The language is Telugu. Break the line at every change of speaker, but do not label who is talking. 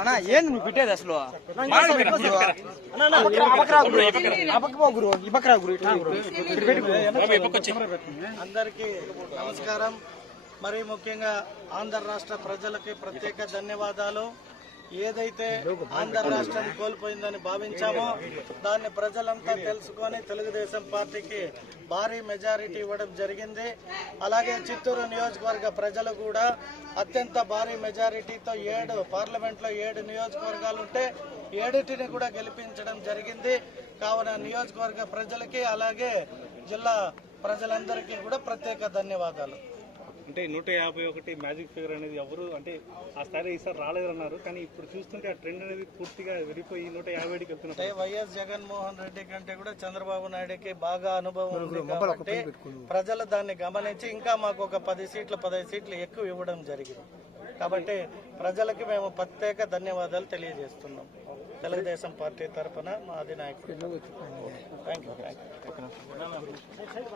అన్నా ఏంది నువ్వు పెట్టేది అసలు
అందరికీ నమస్కారం. మరి ముఖ్యంగా ఆంధ్ర రాష్ట్ర ప్రజలకి ప్రత్యేక ధన్యవాదాలు. ఏదైతే ఆంధ్ర రాష్ట్రం కోల్పోయిందని భావించామో దాన్ని ప్రజలంతా తెలుసుకొని తెలుగుదేశం పార్టీకి భారీ మెజారిటీ ఇవ్వడం జరిగింది. అలాగే చిత్తూరు నియోజకవర్గ ప్రజలు కూడా అత్యంత భారీ మెజారిటీతో ఏడు పార్లమెంట్లో ఏడు నియోజకవర్గాలు ఉంటే ఏడిటిని కూడా గెలిపించడం జరిగింది. కావున నియోజకవర్గ ప్రజలకి అలాగే జిల్లా ప్రజలందరికీ కూడా ప్రత్యేక ధన్యవాదాలు.
అంటే నూట యాభై ఒకటి మ్యాజిక్ ఫిగర్ అనేది ఎవరు అంటే ఆ స్థాయిలో ఈసారి రాలేదన్నారు. కానీ ఇప్పుడు చూస్తుంటే ఆ ట్రెండ్ అనేది పూర్తిగా విరిపోయి నూట వెళ్తున్నారు.
అంటే వైఎస్ జగన్మోహన్ రెడ్డి కంటే కూడా చంద్రబాబు నాయుడుకి బాగా అనుభవం ఉంది కాబట్టి ప్రజలు దాన్ని గమనించి ఇంకా మాకు ఒక పది సీట్లు పదహైదు సీట్లు ఎక్కువ ఇవ్వడం జరిగింది. కాబట్టి ప్రజలకి మేము ప్రత్యేక ధన్యవాదాలు తెలియజేస్తున్నాం. తెలుగుదేశం పార్టీ తరఫున మా అధినాయకుడు. Thank you thank you